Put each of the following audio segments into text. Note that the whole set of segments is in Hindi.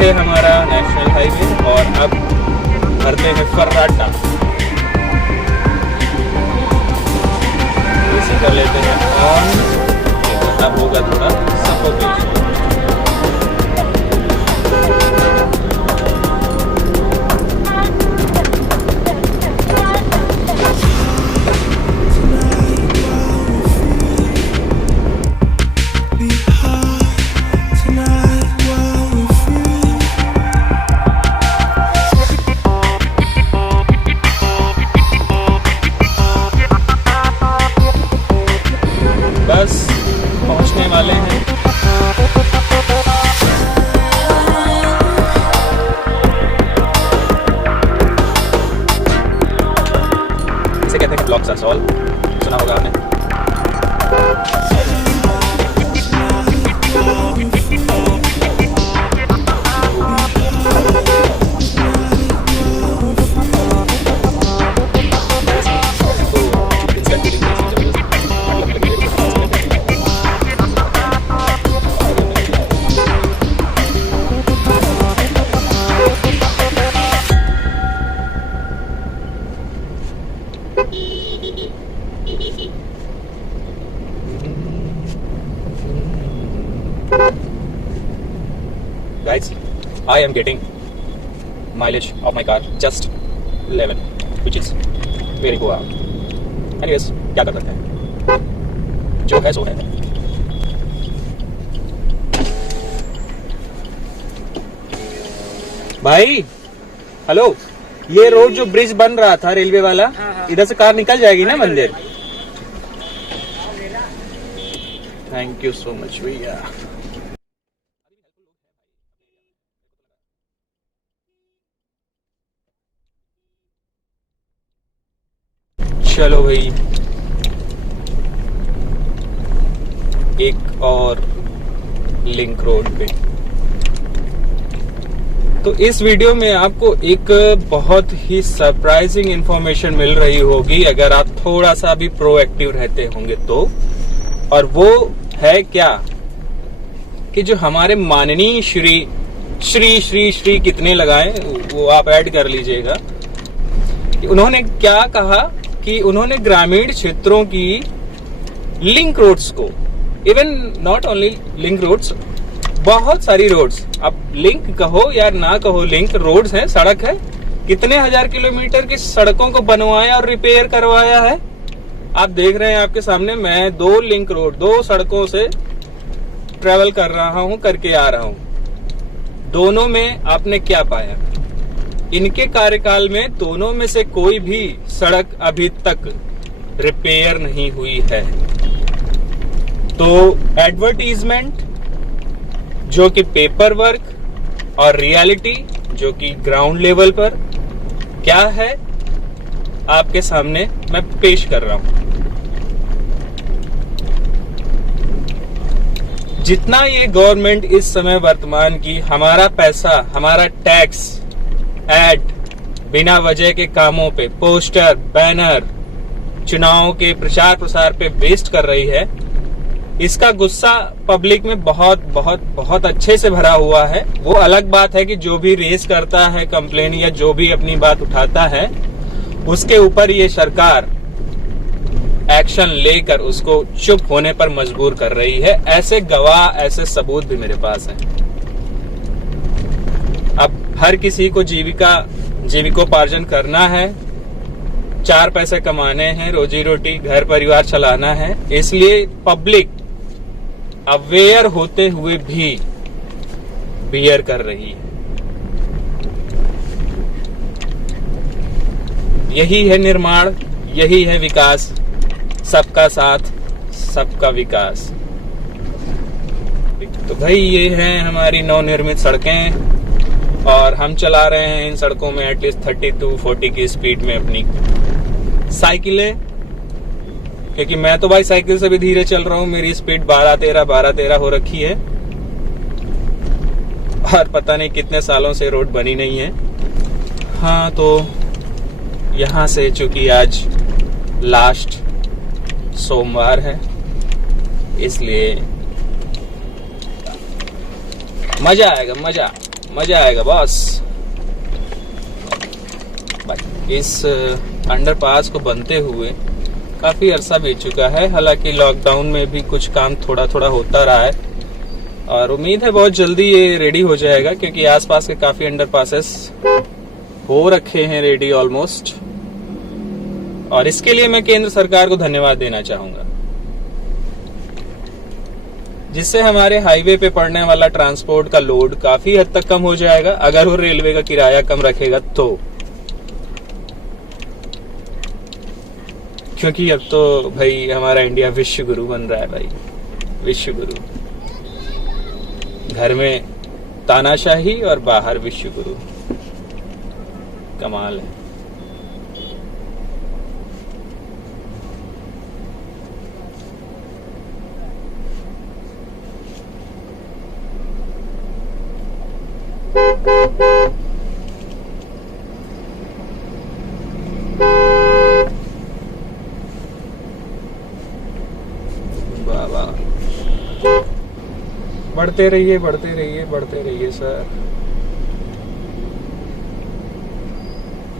है हमारा नेशनल हाईवे और अब भरते हैं फर्राटा। इसी कर लेते हैं ऑन, अब होगा थोड़ा सफोकेशन। बस पहुंचने वाले हैं। इसे कहते हैं ब्लॉक्स आर सॉल्व, सुना होगा आपने। Guys, I am getting mileage of my car just 11, which is very poor. Anyways, क्या कर सकते हैं, जो है सो है। भाई हेलो, ये रोड जो ब्रिज बन रहा था रेलवे वाला, इधर से कार निकल जाएगी ना मंदिर। थैंक यू सो मच भैया। चलो भाई, एक और लिंक रोड पे। तो इस वीडियो में आपको एक बहुत ही सरप्राइजिंग इंफॉर्मेशन मिल रही होगी अगर आप थोड़ा सा भी प्रोएक्टिव रहते होंगे तो। और वो है क्या कि जो हमारे माननीय श्री श्री श्री श्री कितने लगाए वो आप ऐड कर लीजिएगा। उन्होंने क्या कहा कि उन्होंने ग्रामीण क्षेत्रों की लिंक रोड्स को, even not only link roads, बहुत सारी रोड्स, अब लिंक कहो या ना कहो, लिंक रोड्स हैं, सड़क है, कितने हजार किलोमीटर की सड़कों को बनवाया और रिपेयर करवाया है। आप देख रहे हैं आपके सामने, मैं 2 लिंक रोड, 2 सड़कों से ट्रेवल कर रहा हूं, करके आ रहा हूं। दोनों में आपने क्या पाया? इनके कार्यकाल में दोनों में से कोई भी सड़क अभी तक रिपेयर नहीं हुई है। तो एडवर्टीजमेंट जो कि पेपर वर्क और रियलिटी जो कि ग्राउंड लेवल पर क्या है आपके सामने मैं पेश कर रहा हूं। जितना ये गवर्नमेंट इस समय वर्तमान की हमारा पैसा, हमारा टैक्स, एड, बिना वजह के कामों पे, पोस्टर, बैनर, चुनाव के प्रचार प्रसार पे वेस्ट कर रही है, इसका गुस्सा पब्लिक में बहुत बहुत बहुत अच्छे से भरा हुआ है। वो अलग बात है कि जो भी रेस करता है कंप्लेन या जो भी अपनी बात उठाता है उसके ऊपर ये सरकार एक्शन लेकर उसको चुप होने पर मजबूर कर रही है। ऐसे गवाह, ऐसे सबूत भी मेरे पास हैं। अब हर किसी को जीविकोपार्जन करना है, 4 पैसे कमाने हैं, रोजी रोटी, घर परिवार चलाना है, इसलिए पब्लिक अवेयर होते हुए भी बियर कर रही है। यही है निर्माण, यही है विकास, सबका साथ, सबका विकास। तो भाई ये हैं हमारी नवनिर्मित सड़कें और हम चला रहे हैं इन सड़कों में एटलीस्ट 30 to 40 की स्पीड में अपनी साइकिलें, क्योंकि मैं तो भाई साइकिल से भी धीरे चल रहा हूँ। मेरी स्पीड 12-13 हो रखी है और पता नहीं कितने सालों से रोड बनी नहीं है। हाँ, तो यहाँ से चूंकि आज लास्ट सोमवार है इसलिए मजा आएगा, मजा। मजा आएगा बॉस। इस अंडरपास को बनते हुए काफी अरसा बीत चुका है, हालांकि लॉकडाउन में भी कुछ काम थोड़ा थोड़ा होता रहा है और उम्मीद है बहुत जल्दी ये रेडी हो जाएगा, क्योंकि आसपास के काफी अंडरपासेस हो रखे हैं रेडी ऑलमोस्ट। और इसके लिए मैं केंद्र सरकार को धन्यवाद देना चाहूंगा, जिससे हमारे हाईवे पे पड़ने वाला ट्रांसपोर्ट का लोड काफी हद तक कम हो जाएगा, अगर वो रेलवे का किराया कम रखेगा तो। क्योंकि अब तो भाई हमारा इंडिया विश्व गुरु बन रहा है भाई, विश्व गुरु। घर में तानाशाही और बाहर विश्व गुरु, कमाल है। बढ़ते रहिए बढ़ते रहिए बढ़ते रहिए सर।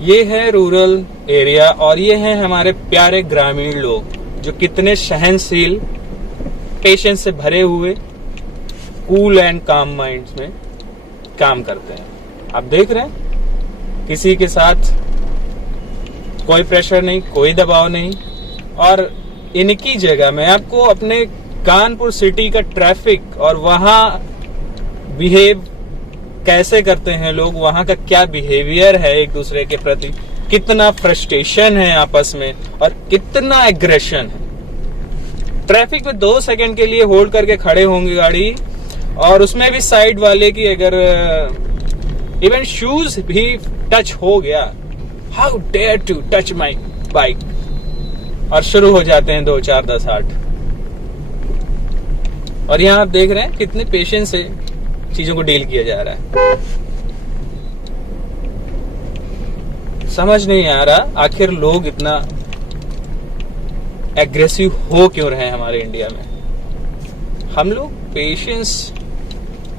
ये है रूरल एरिया और ये हैं हमारे प्यारे ग्रामीण लोग, जो कितने सहनशील, पेशेंस से भरे हुए, कूल एंड काम माइंड्स में काम करते हैं। आप देख रहे हैं, किसी के साथ कोई प्रेशर नहीं, कोई दबाव नहीं। और इनकी जगह मैं आपको अपने कानपुर सिटी का ट्रैफिक और वहां बिहेव कैसे करते हैं लोग, वहां का क्या बिहेवियर है एक दूसरे के प्रति, कितना फ्रस्ट्रेशन है आपस में और कितना एग्रेशन है। ट्रैफिक में 2 सेकंड के लिए होल्ड करके खड़े होंगे गाड़ी, और उसमें भी साइड वाले की अगर इवन शूज भी टच हो गया, how dare to touch my bike, और शुरू हो जाते हैं 2, 4, 10, 8। और यहाँ आप देख रहे हैं कितने पेशेंस से चीजों को डील किया जा रहा है। समझ नहीं आ रहा आखिर लोग इतना एग्रेसिव हो क्यों रहे हैं हमारे इंडिया में। हम लोग पेशेंस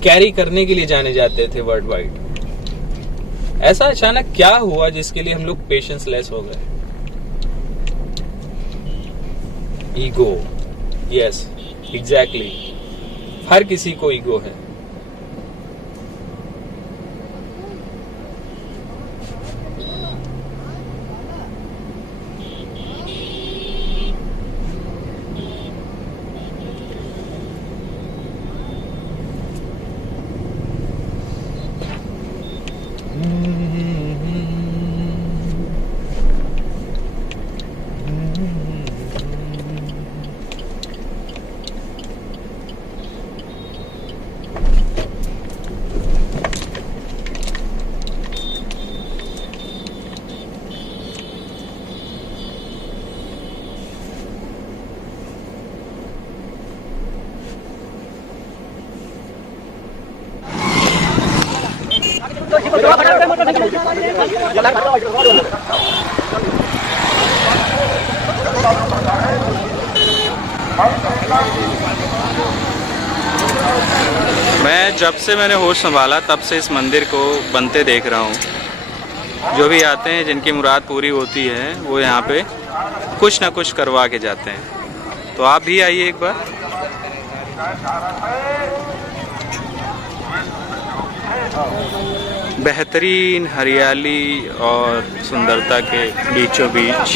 कैरी करने के लिए जाने जाते थे वर्ल्ड वाइड। ऐसा अचानक क्या हुआ जिसके लिए हम लोग पेशेंस लेस हो गए? ईगो, यस एग्जैक्टली, हर किसी को ईगो है। मैं जब से मैंने होश संभाला तब से इस मंदिर को बनते देख रहा हूँ। जो भी आते हैं, जिनकी मुराद पूरी होती है, वो यहाँ पे कुछ ना कुछ करवा के जाते हैं। तो आप भी आइए एक बार। बेहतरीन हरियाली और सुंदरता के बीचों बीच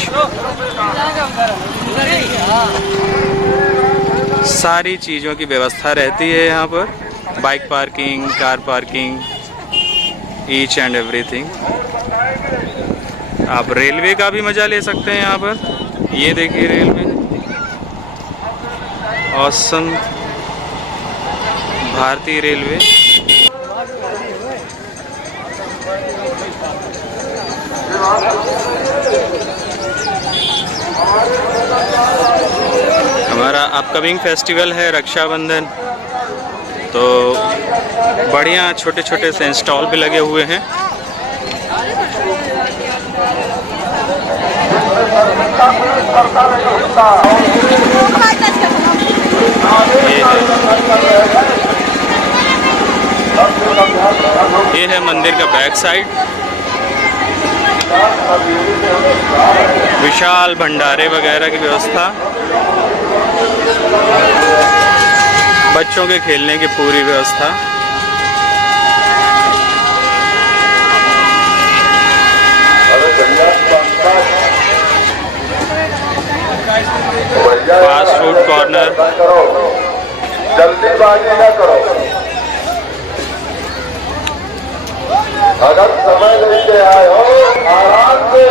सारी चीज़ों की व्यवस्था रहती है यहाँ पर। Bike parking, car parking, each and everything. आप रेलवे का भी मज़ा ले सकते हैं यहाँ पर। ये देखिए रेलवे, ऑसम भारतीय रेलवे। हमारा अपकमिंग फेस्टिवल है रक्षाबंधन, तो बढ़िया छोटे छोटे से स्टॉल भी लगे हुए हैं। ये है मंदिर का बैक साइड। विशाल भंडारे वगैरह की व्यवस्था, बच्चों के खेलने की पूरी व्यवस्था। Fast food corner. जल्दीबाजी न करो, अगर समय लेके आए हो आराम से।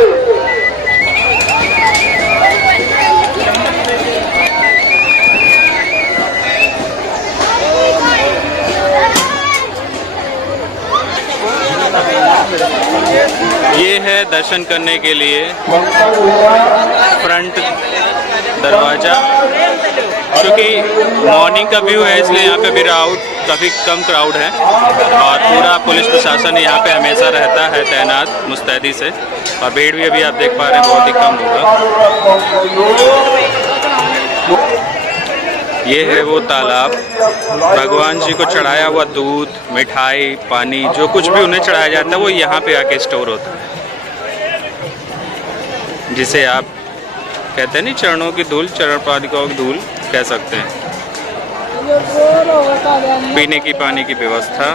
ये है दर्शन करने के लिए फ्रंट दरवाजा। क्योंकि मॉर्निंग का व्यू है इसलिए यहाँ पे भी काफ़ी कम क्राउड है और पूरा पुलिस प्रशासन यहाँ पे हमेशा रहता है तैनात मुस्तैदी से। और भीड़ भी अभी आप देख पा रहे हैं बहुत ही कम होगा। ये है वो तालाब, भगवान जी को चढ़ाया हुआ दूध, मिठाई, पानी, जो कुछ भी उन्हें चढ़ाया जाता है वो यहाँ पे आके स्टोर होता है, जिसे आप कहते हैं नहीं चरणों की धूल, चरण पादुकाओं की धूल कह सकते हैं। पीने की पानी की व्यवस्था।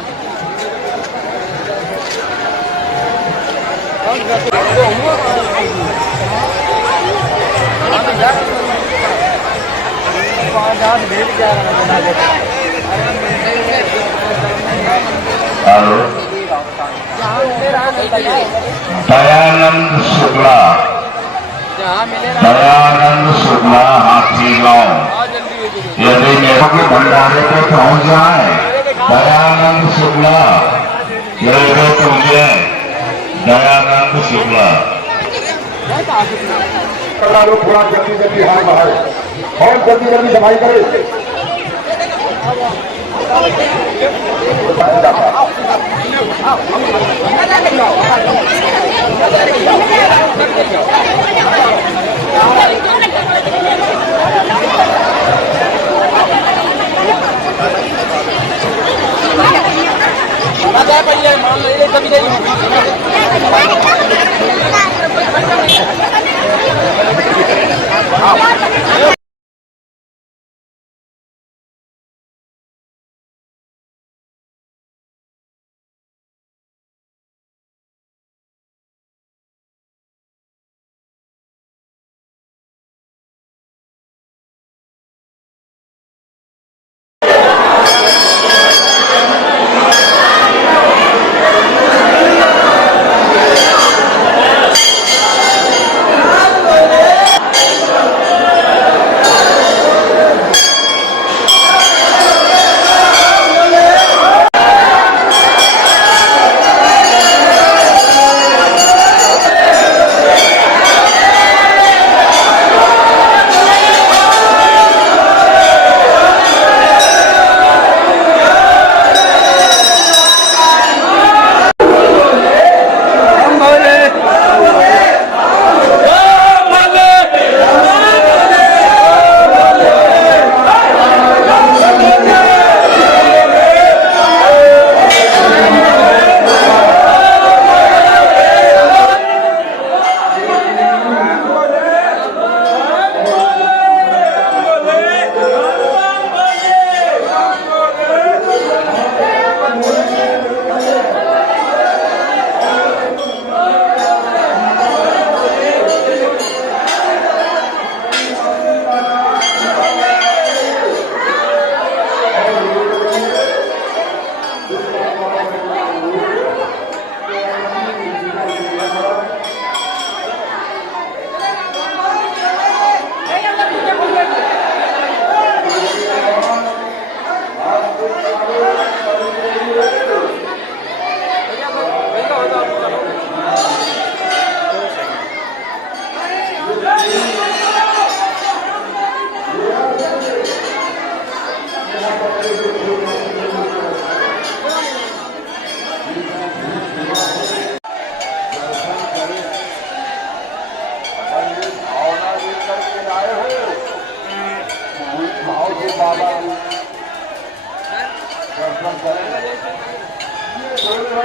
दयानंद शुक्ला, दयानंद शुक्ला हाथी गांव, यदि मेरे के भंडारे पे पहुंच जाए, दयानंद शुक्ला रेलवे तुझे, दयानंद शुक्ला पूरा जल्दी जल्दी हाथ बढ़ाए और जल्दी जल्दी सफाई करे।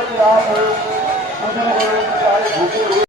कि आप बुजुर्ग हो चाहे भूखे हो